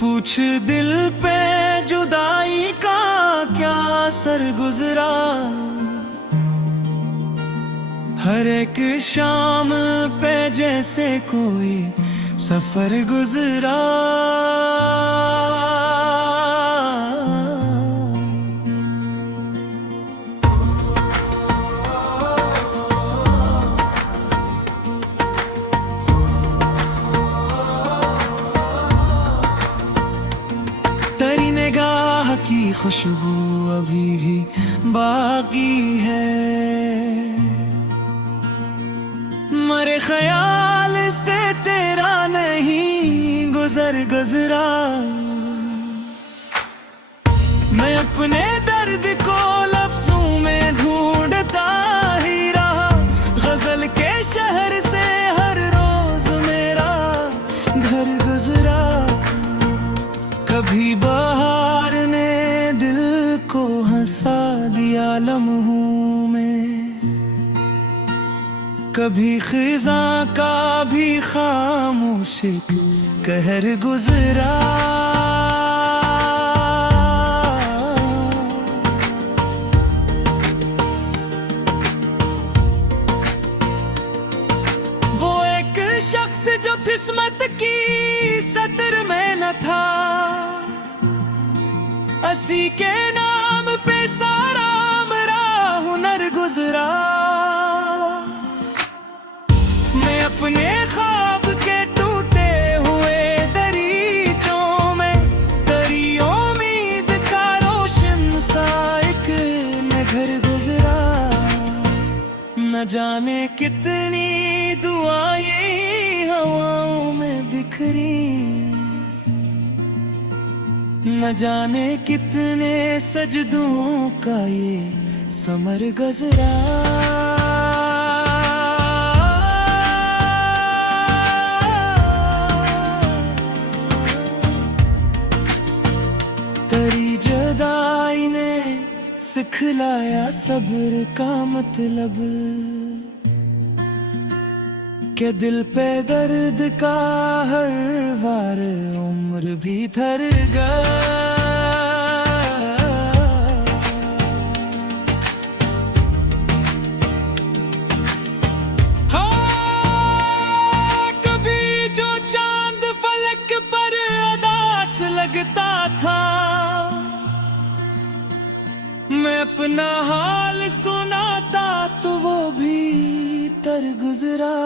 पूछ दिल पे जुदाई का क्या असर गुजरा। हर एक शाम पे जैसे कोई सफर गुजरा। तेरी निगाह की खुशबू अभी भी बाकी है, मरे ख्याल से तेरा नहीं गुजरा। मैं अपने दर्द को लफ्जों में ढूंढता ही रहा। गजल के शहर से हर रोज मेरा घर गुजरा। कभी बहार ने दिल को हंसा दिया लम्हों में, कभी खिजा का भी खामोश कहर गुजरा। वो एक शख्स जो किस्मत की सतर में न था, असी के नाम पे सारा मेरा हुनर गुजरा। मैं अपने ख्वाब के टूटे हुए दरीचों में तेरी उम्मीद का रोशन सा एक नगर गुजरा। न जाने कितनी दुआएं हवाओं में बिखरी, न जाने कितने सजदों का ये समर गुजरा। तेरी जुदाई ने सिखलाया सब्र का मतलब, के दिल पे दर्द का हर वार उम्र भी धर गया। हाँ, कभी जो चांद फलक पर अदास लगता था, मैं अपना हाल सुनाता तो वो भी तर गुजरा।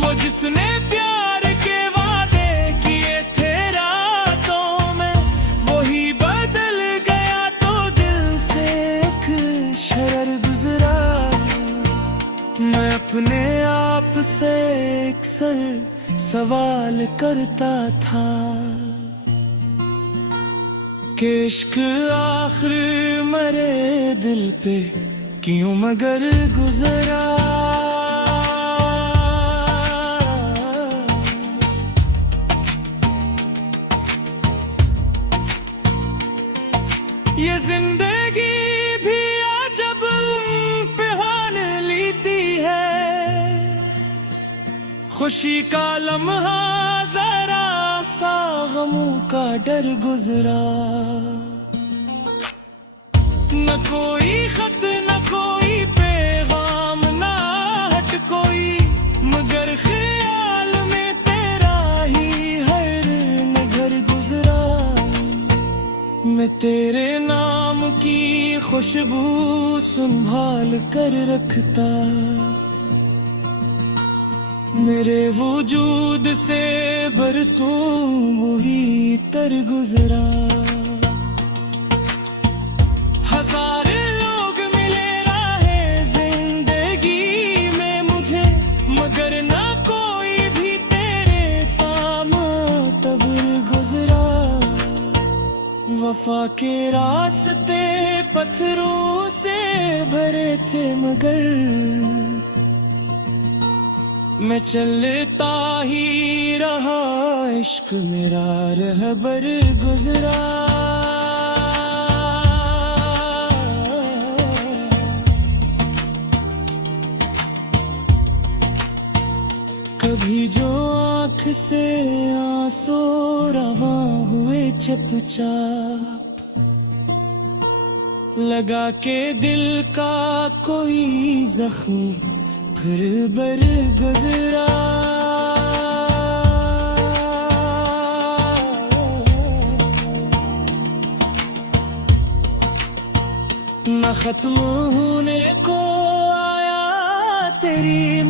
वो जिसने प्यार के वादे किए थे रातों में, वही बदल गया तो दिल से एक शरर गुजरा। मैं अपने आप से अक्सर सवाल करता था कि इश्क आखिर मरे दिल पे क्यों मगर गुजरा। ये जिंदगी भी अजब इम्तिहान लेती है, खुशी का लम्हा जरा सा गमों का डर गुजरा। न कोई खत न कोई पैगाम ना हट कोई, मगर ख्याल में तेरा ही हर नगर गुजरा। मैं तेरे नाम की खुशबू संभाल कर रखता, मेरे वजूद से बरसों वही तर गुजरा। हजार लोग मिले राहे जिंदगी में मुझे, मगर ना कोई भी तेरे सामा तबर गुजरा। वफा के रास्ते पत्थरों से भरे थे, मगर मैं चलता ही रहा, इश्क मेरा रहबर गुजरा। कभी जो आँख से आंसू रवा हुए चुपचाप, लगा के दिल का कोई जख्म फिर बर गुजरा। न खत्म होने को आया तेरी